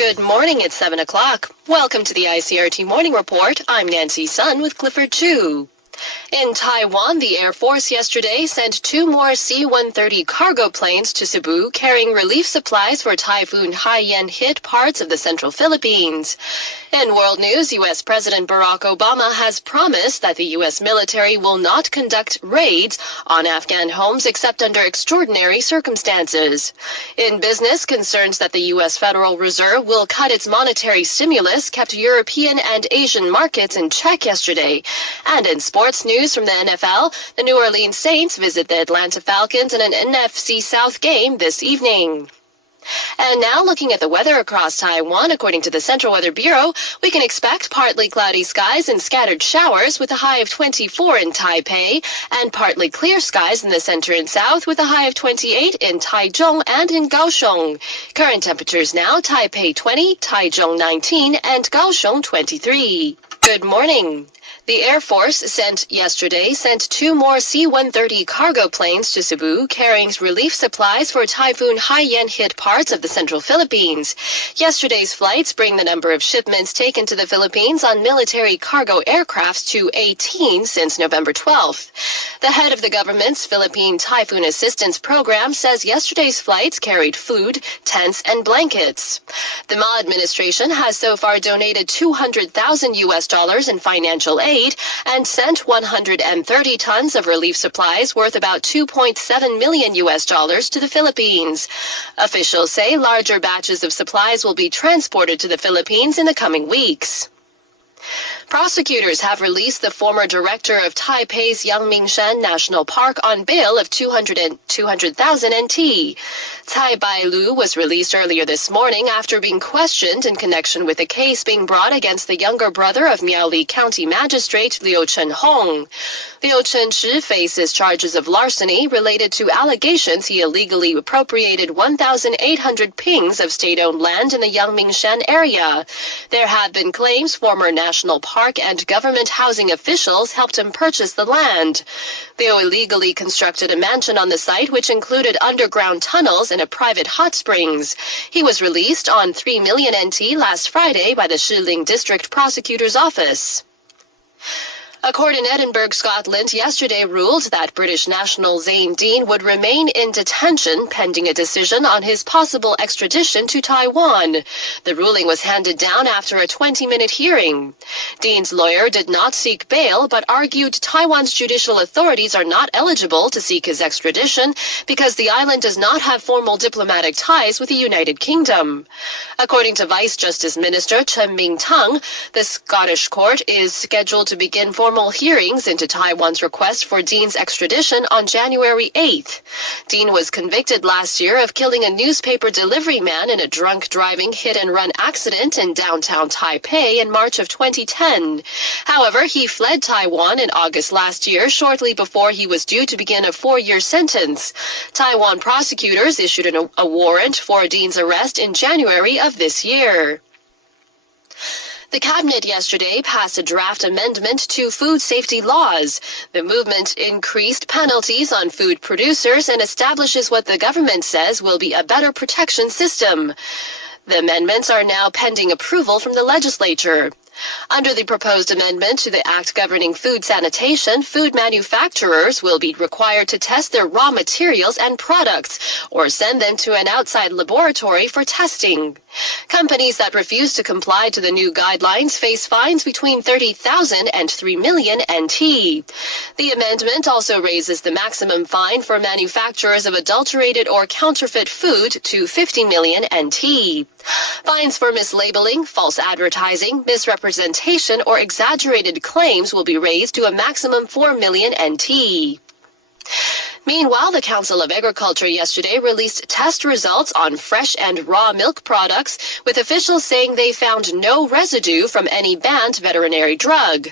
Good morning, it's 7 o'clock. Welcome to the ICRT Morning Report. I'm Nancy Sun with Clifford Chu. In Taiwan, the Air Force yesterday sent 2 more C-130 cargo planes to Cebu carrying relief supplies for Typhoon Haiyan hit parts of the central Philippines. In world news, U.S. President Barack Obama has promised that the U.S. military will not conduct raids on Afghan homes except under extraordinary circumstances. In business, concerns that the U.S. Federal Reserve will cut its monetary stimulus kept European and Asian markets in check yesterday. And in sports news from the NFL, the New Orleans Saints visit the Atlanta Falcons in an NFC South game this evening. And now looking at the weather across Taiwan, according to the Central Weather Bureau, we can expect partly cloudy skies and scattered showers with a high of 24 in Taipei and partly clear skies in the center and south with a high of 28 in Taichung and in Kaohsiung. Current temperatures now, Taipei 20, Taichung 19, and Kaohsiung 23. Good morning. The Air Force yesterday sent 2 more C-130 cargo planes to Cebu carrying relief supplies for Typhoon Haiyan hit parts of the central Philippines. Yesterday's flights bring the number of shipments taken to the Philippines on military cargo aircrafts to 18 since November 12th. The head of the government's Philippine Typhoon Assistance Program says yesterday's flights carried food, tents, and blankets. The Ma administration has so far donated $200,000 in financial aid and sent 130 tons of relief supplies worth about $2.7 million to the Philippines. Officials say larger batches of supplies will be transported to the Philippines in the coming weeks. Prosecutors have released the former director of Taipei's Yangmingshan National Park on bail of 200,000 NT. Cai Bailu was released earlier this morning after being questioned in connection with a case being brought against the younger brother of Miaoli County Magistrate Liu Chenhong. Liu Chenchi faces charges of larceny related to allegations he illegally appropriated 1,800 pings of state-owned land in the Yangmingshan area. There have been claims former National Park and government housing officials helped him purchase the land. Liu illegally constructed a mansion on the site which included underground tunnels and a private hot springs. He was released on 3 million NT last Friday by the Shiling District Prosecutor's Office. A court in Edinburgh, Scotland, yesterday ruled that British national Zane Dean would remain in detention pending a decision on his possible extradition to Taiwan. The ruling was handed down after a 20-minute hearing. Dean's lawyer did not seek bail but argued Taiwan's judicial authorities are not eligible to seek his extradition because the island does not have formal diplomatic ties with the United Kingdom. According to Vice Justice Minister Chen Ming-tang, the Scottish court is scheduled to begin formal hearings into Taiwan's request for Dean's extradition on January 8th. Dean was convicted last year of killing a newspaper delivery man in a drunk driving hit-and-run accident in downtown Taipei in March of 2010. However, he fled Taiwan in August last year, shortly before he was due to begin a 4-year sentence. Taiwan prosecutors issued a warrant for Dean's arrest in January of this year. The Cabinet yesterday passed a draft amendment to food safety laws. The movement increased penalties on food producers and establishes what the government says will be a better protection system. The amendments are now pending approval from the legislature. Under the proposed amendment to the Act governing food sanitation, food manufacturers will be required to test their raw materials and products or send them to an outside laboratory for testing. Companies that refuse to comply to the new guidelines face fines between 30,000 and 3 million NT. The amendment also raises the maximum fine for manufacturers of adulterated or counterfeit food to 50 million NT. Fines for mislabeling, false advertising, misrepresentation, or exaggerated claims will be raised to a maximum 4 million NT. Meanwhile, the Council of Agriculture yesterday released test results on fresh and raw milk products, with officials saying they found no residue from any banned veterinary drug.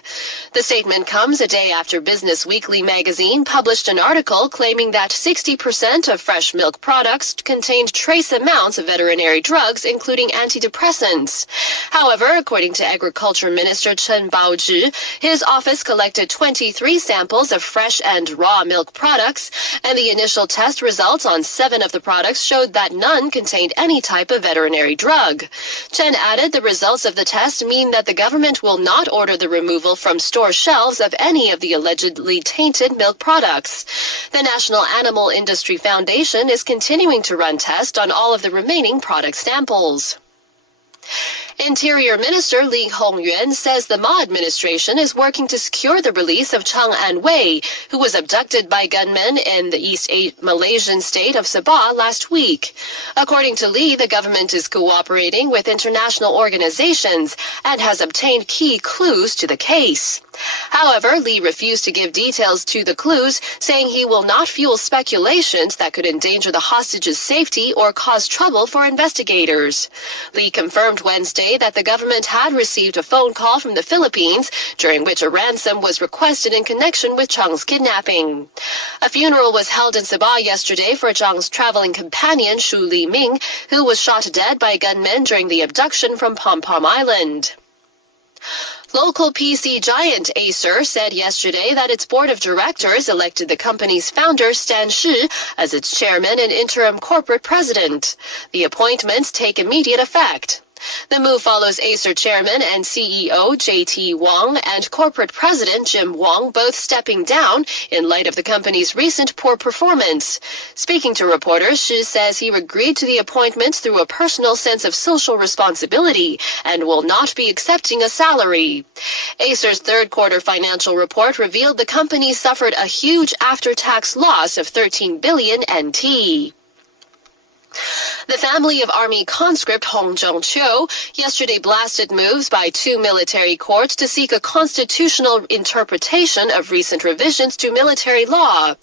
The statement comes a day after Business Weekly magazine published an article claiming that 60% of fresh milk products contained trace amounts of veterinary drugs, including antidepressants. However, according to Agriculture Minister Chen Baozhi, his office collected 23 samples of fresh and raw milk products, And the initial test results on 7 of the products showed that none contained any type of veterinary drug. Chen added the results of the test mean that the government will not order the removal from store shelves of any of the allegedly tainted milk products. The National Animal Industry Foundation is continuing to run tests on all of the remaining product samples. Interior Minister Li Hongyuan says the Ma administration is working to secure the release of Chang'an Wei, who was abducted by gunmen in the East Malaysian state of Sabah last week. According to Li, the government is cooperating with international organizations and has obtained key clues to the case. However, Li refused to give details to the clues, saying he will not fuel speculations that could endanger the hostages' safety or cause trouble for investigators. Li confirmed Wednesday that the government had received a phone call from the Philippines, during which a ransom was requested in connection with Chang's kidnapping. A funeral was held in Sabah yesterday for Chang's traveling companion, Shu Li Ming, who was shot dead by gunmen during the abduction from Pom Pom Island. Local PC giant Acer said yesterday that its board of directors elected the company's founder, Stan Shi, as its chairman and interim corporate president. The appointments take immediate effect. The move follows Acer chairman and CEO J.T. Wang and corporate president Jim Wang both stepping down in light of the company's recent poor performance. Speaking to reporters, Shi says he agreed to the appointments through a personal sense of social responsibility and will not be accepting a salary. Acer's third quarter financial report revealed the company suffered a huge after-tax loss of 13 billion NT. The family of Army conscript Hong Zhongqiu yesterday blasted moves by 2 military courts to seek a constitutional interpretation of recent revisions to military law.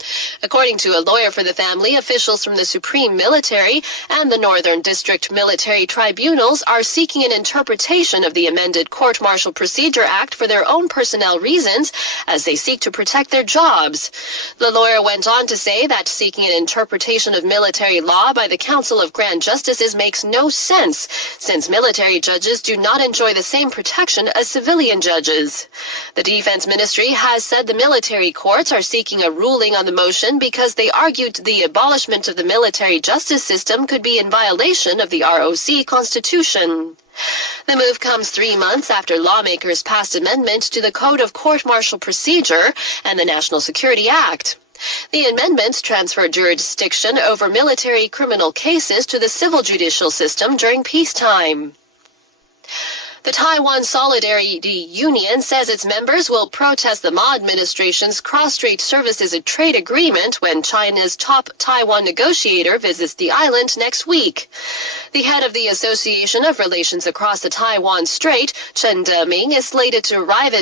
According to a lawyer for the family, officials from the Supreme Military and the Northern District Military Tribunals are seeking an interpretation of the amended Court-Martial Procedure Act for their own personnel reasons as they seek to protect their jobs. The lawyer went on to say that seeking an interpretation of military law by the Council of Grand Justices makes no sense, since military judges do not enjoy the same protection as civilian judges. The Defense Ministry has said the military courts are seeking a ruling on the motion because they argued the abolishment of the military justice system could be in violation of the ROC Constitution. The move comes 3 months after lawmakers passed amendments to the Code of Court-Martial Procedure and the National Security Act. The amendments transfer jurisdiction over military criminal cases to the civil judicial system during peacetime. The Taiwan Solidarity Union says its members will protest the Ma administration's cross-strait services trade agreement when China's top Taiwan negotiator visits the island next week. The head of the Association of Relations Across the Taiwan Strait, Chen Deming, is slated to arrive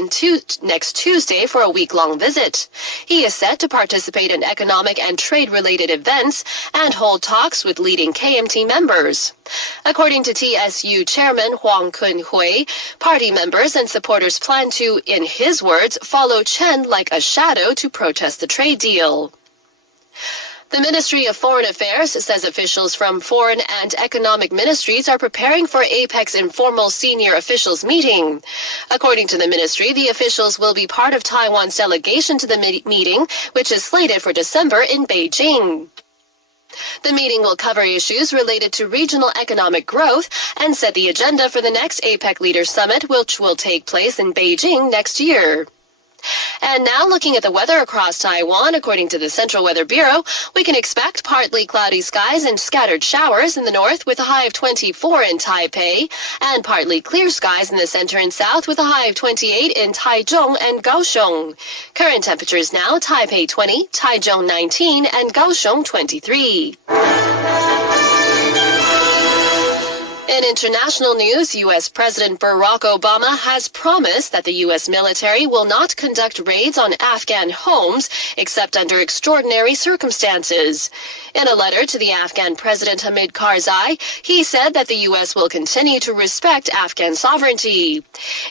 next Tuesday for a week-long visit. He is set to participate in economic and trade-related events and hold talks with leading KMT members. According to TSU Chairman Huang Kun-hui, party members and supporters plan to, in his words, follow Chen like a shadow to protest the trade deal. The Ministry of Foreign Affairs says officials from foreign and economic ministries are preparing for APEC's informal senior officials meeting. According to the ministry, the officials will be part of Taiwan's delegation to the meeting, which is slated for December in Beijing. The meeting will cover issues related to regional economic growth and set the agenda for the next APEC Leaders Summit, which will take place in Beijing next year. And now looking at the weather across Taiwan, according to the Central Weather Bureau, we can expect partly cloudy skies and scattered showers in the north with a high of 24 in Taipei, and partly clear skies in the center and south with a high of 28 in Taichung and Kaohsiung. Current temperatures now, Taipei 20, Taichung 19, and Kaohsiung 23. In international news, U.S. President Barack Obama has promised that the U.S. military will not conduct raids on Afghan homes except under extraordinary circumstances. In a letter to the Afghan President Hamid Karzai, he said that the U.S. will continue to respect Afghan sovereignty.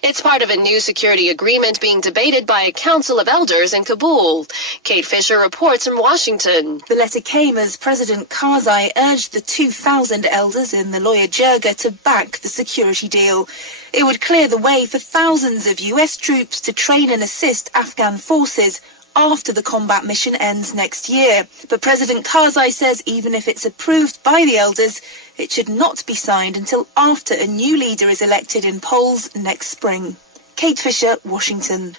It's part of a new security agreement being debated by a council of elders in Kabul. Kate Fisher reports from Washington. The letter came as President Karzai urged the 2,000 elders in the Loya Jirga to back the security deal. It would clear the way for thousands of U.S. troops to train and assist Afghan forces after the combat mission ends next year. But President Karzai says even if it's approved by the elders, it should not be signed until after a new leader is elected in polls next spring. Kate Fisher, Washington.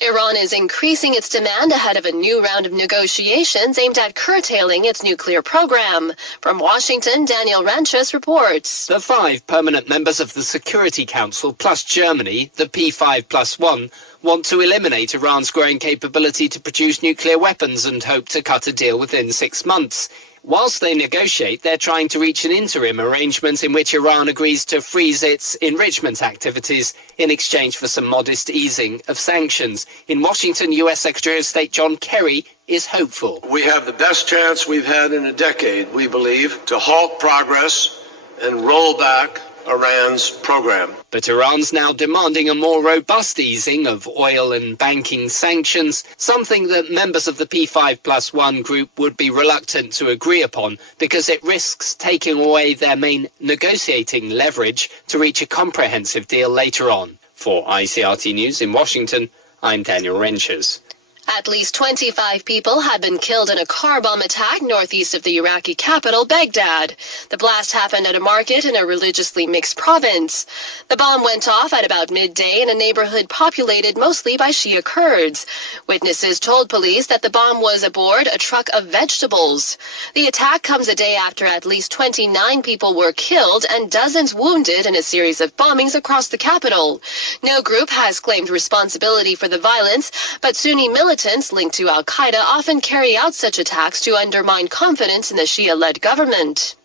Iran is increasing its demand ahead of a new round of negotiations aimed at curtailing its nuclear program. From Washington, Daniel Ranches reports. The 5 permanent members of the Security Council, plus Germany, the P5+1, want to eliminate Iran's growing capability to produce nuclear weapons and hope to cut a deal within 6 months. Whilst they negotiate, they're trying to reach an interim arrangement in which Iran agrees to freeze its enrichment activities in exchange for some modest easing of sanctions. In Washington, U.S. Secretary of State John Kerry is hopeful. We have the best chance we've had in a decade, we believe, to halt progress and roll back Iran's program. But Iran's now demanding a more robust easing of oil and banking sanctions, something that members of the P5+1 group would be reluctant to agree upon because it risks taking away their main negotiating leverage to reach a comprehensive deal later on. For ICRT News in Washington, I'm Daniel Ranches. At least 25 people have been killed in a car bomb attack northeast of the Iraqi capital, Baghdad. The blast happened at a market in a religiously mixed province. The bomb went off at about midday in a neighborhood populated mostly by Shia Kurds. Witnesses told police that the bomb was aboard a truck of vegetables. The attack comes a day after at least 29 people were killed and dozens wounded in a series of bombings across the capital. No group has claimed responsibility for the violence, but Sunni militants linked to al-Qaeda often carry out such attacks to undermine confidence in the Shia-led government.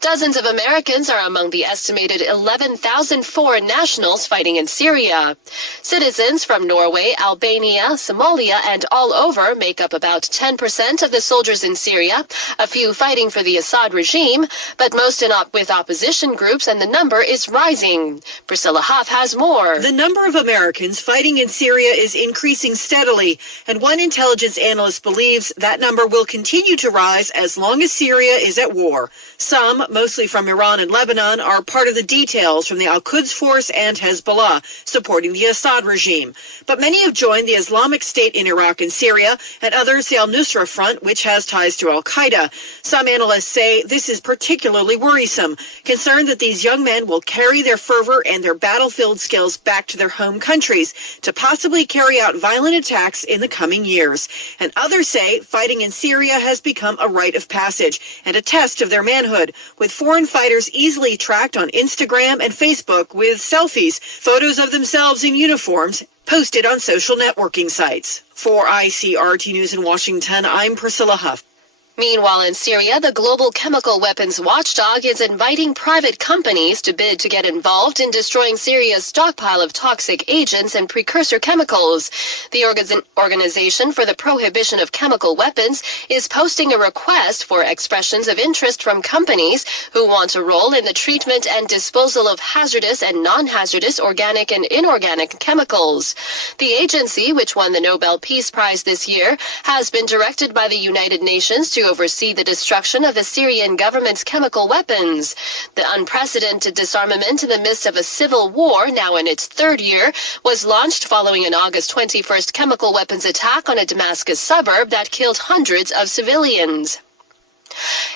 Dozens of Americans are among the estimated 11,000 foreign nationals fighting in Syria. Citizens from Norway, Albania, Somalia, and all over make up about 10% of the soldiers in Syria, a few fighting for the Assad regime, but most with opposition groups, and the number is rising. Priscilla Huff has more. The number of Americans fighting in Syria is increasing steadily, and one intelligence analyst believes that number will continue to rise as long as Syria is at war. Some, mostly from Iran and Lebanon, are part of the details from the Al-Quds Force and Hezbollah, supporting the Assad regime. But many have joined the Islamic State in Iraq and Syria, and others the al-Nusra Front, which has ties to al-Qaeda. Some analysts say this is particularly worrisome, concerned that these young men will carry their fervor and their battlefield skills back to their home countries to possibly carry out violent attacks in the coming years. And others say fighting in Syria has become a rite of passage and a test of their manhood, with foreign fighters easily tracked on Instagram and Facebook with selfies, photos of themselves in uniforms, posted on social networking sites. For ICRT News in Washington, I'm Priscilla Huff. Meanwhile, in Syria, the global chemical weapons watchdog is inviting private companies to bid to get involved in destroying Syria's stockpile of toxic agents and precursor chemicals. The Organization for the Prohibition of Chemical Weapons is posting a request for expressions of interest from companies who want a role in the treatment and disposal of hazardous and non-hazardous organic and inorganic chemicals. The agency, which won the Nobel Peace Prize this year, has been directed by the United Nations to oversee the destruction of the Syrian government's chemical weapons. The unprecedented disarmament in the midst of a civil war, now in its third year, was launched following an August 21st chemical weapons attack on a Damascus suburb that killed hundreds of civilians.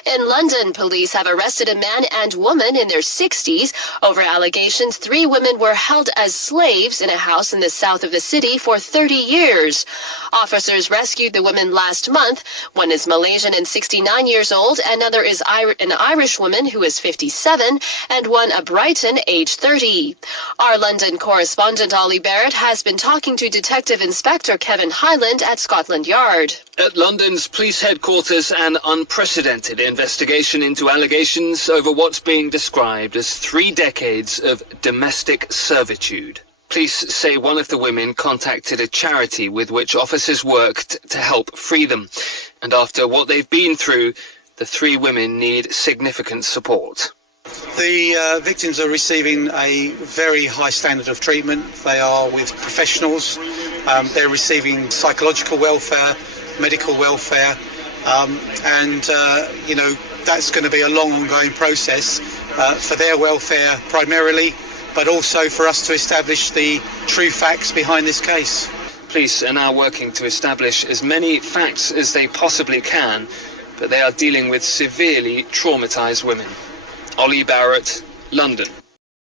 In London, police have arrested a man and woman in their 60s over allegations 3 women were held as slaves in a house in the south of the city for 30 years. Officers rescued the women last month. One is Malaysian and 69 years old, another is an Irish woman who is 57, and one a Brighton, age 30. Our London correspondent Ollie Barrett has been talking to Detective Inspector Kevin Highland at Scotland Yard. At London's police headquarters, an unprecedented investigation into allegations over what's being described as 3 decades of domestic servitude. Police say one of the women contacted a charity with which officers worked to help free them. And after what they've been through, the 3 women need significant support. The victims are receiving a very high standard of treatment. They are with professionals. They're receiving psychological welfare, medical welfare, and that's going to be a long ongoing process for their welfare primarily, but also for us to establish the true facts behind this case. Police are now working to establish as many facts as they possibly can, but they are dealing with severely traumatised women. Ollie Barrett, London.